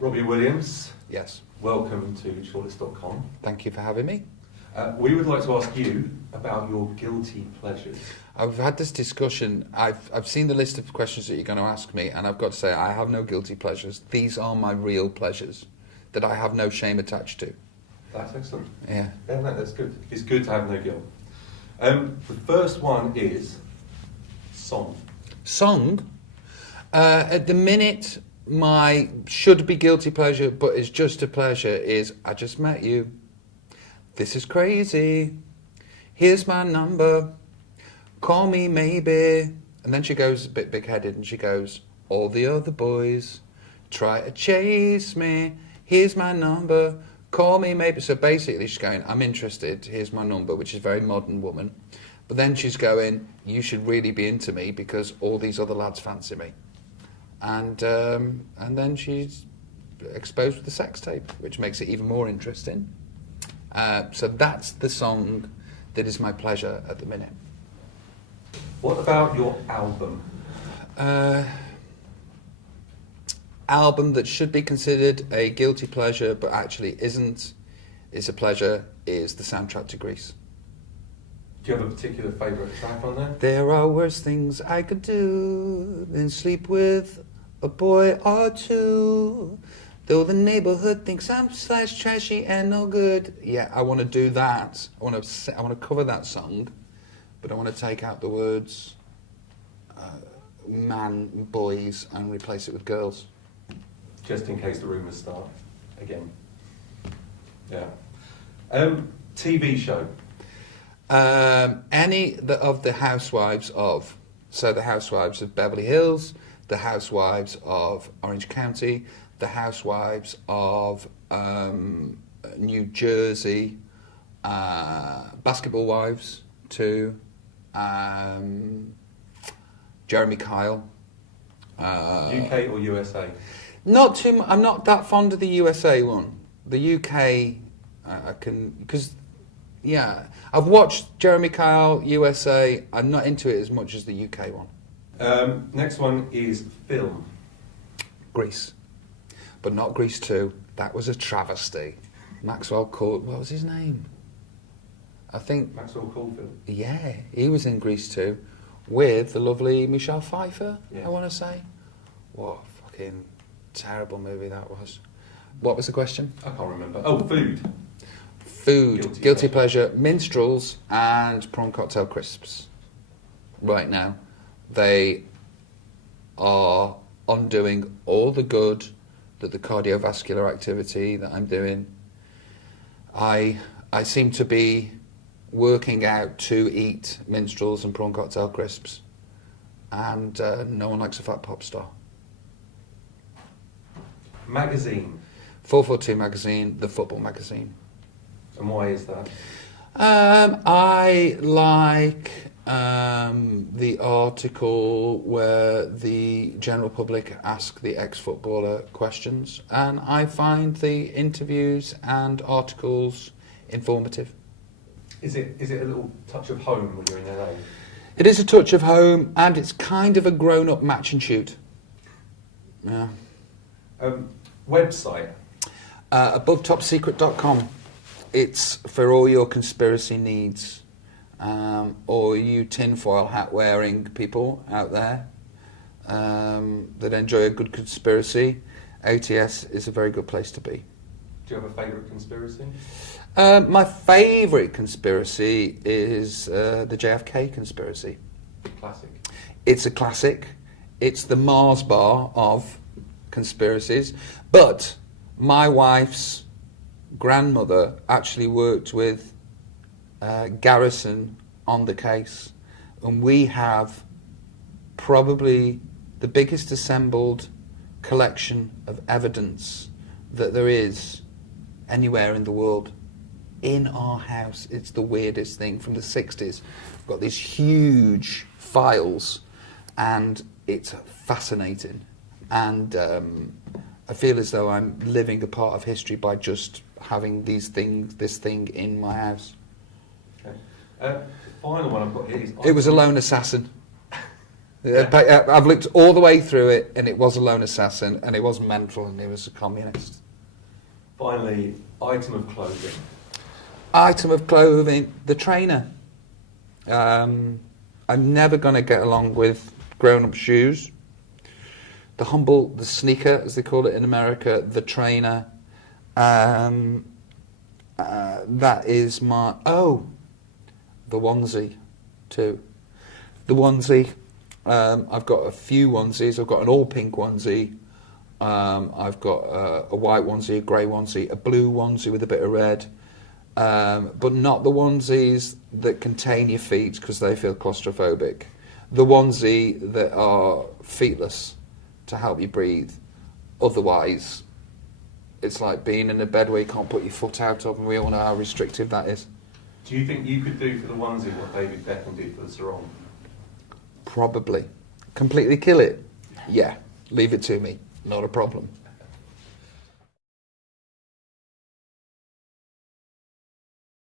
Robbie Williams, Yes. welcome to shortlist.com. Thank you for having me. We would like to ask you about your guilty pleasures. I've had this discussion. I've seen the list of questions that you're going to ask me, and I've got to say I have no guilty pleasures. These are my real pleasures that I have no shame attached to. That's excellent. Yeah. Yeah, no, that's good. It's good to have no guilt. The first one is song. Song. At the minute, my should be guilty pleasure, but it's just a pleasure, is I Just Met You. This is crazy. Here's my number. Call me maybe. And then she goes a bit big-headed and she goes, all the other boys try to chase me. Here's my number. Call me maybe. So basically she's going, I'm interested. Here's my number, which is a very modern woman. But then she's going, you should really be into me because all these other lads fancy me. And then she's exposed with the sex tape, which makes it even more interesting. So that's the song that is my pleasure at the minute. What about your album? Album that should be considered a guilty pleasure but actually isn't, is a pleasure, is the soundtrack to Grease. Do you have a particular favourite track on there? There are worse things I could do than sleep with a boy or two. Though the neighbourhood thinks I'm trashy and no good. Yeah, I want to do that. I want to cover that song, but I want to take out the words man, boys, and replace it with girls. Just in case the rumours start again. Yeah. TV show. Any of the housewives of, so the housewives of Beverly Hills, the housewives of Orange County, the housewives of New Jersey, Basketball Wives too, Jeremy Kyle. UK or USA? Not too. I'm not that fond of the USA one. The UK, I can, because, yeah, I've watched Jeremy Kyle USA. I'm not into it as much as the UK one. Next one is film. Grease, but not Grease 2. That was a travesty. Maxwell Court. What was his name? I think. Maxwell Caulfield. Yeah, he was in Grease 2 with the lovely Michelle Pfeiffer. Yeah. I want to say. What a fucking terrible movie that was. What was the question? I can't remember. Oh, food. Food, guilty pleasure, minstrels and prawn cocktail crisps. Right now, they are undoing all the good that the cardiovascular activity that I'm doing. I seem to be working out to eat minstrels and prawn cocktail crisps, and no one likes a fat pop star. Magazine. 442 magazine, the football magazine. And why is that? I like the article where the general public ask the ex-footballer questions, and I find the interviews and articles informative. Is it a little touch of home when you're in LA? It is a touch of home, and it's kind of a grown-up match and shoot. Yeah. Website. AboveTopSecret.com. It's for all your conspiracy needs, or you tinfoil hat wearing people out there that enjoy a good conspiracy. ATS is a very good place to be. Do you have a favourite conspiracy? My favourite conspiracy is the JFK conspiracy. Classic. It's a classic. It's the Mars bar of conspiracies. But my wife's grandmother actually worked with Garrison on the case, and we have probably the biggest assembled collection of evidence that there is anywhere in the world in our house. It's the weirdest thing from the 60s. We've got these huge files, and it's fascinating, and I feel as though I'm living a part of history by just having this thing in my house. Okay. The final one I've got here is... It was a lone assassin. Yeah. I've looked all the way through it, and it was a lone assassin, and it was mental, and he was a communist. Finally, item of clothing. Item of clothing, the trainer. I'm never going to get along with grown-up shoes. The sneaker, as they call it in America, the trainer. That is my... Oh, the onesie, too. The onesie. I've got a few onesies. I've got an all-pink onesie. I've got a white onesie, a grey onesie, a blue onesie with a bit of red. But not the onesies that contain your feet because they feel claustrophobic. The onesie that are feetless to help you breathe. Otherwise, it's like being in a bed where you can't put your foot out of, and we all know how restrictive that is. Do you think you could do for the onesie what David Beckham did for the sarong? Probably. Completely kill it? Yeah. Leave it to me. Not a problem.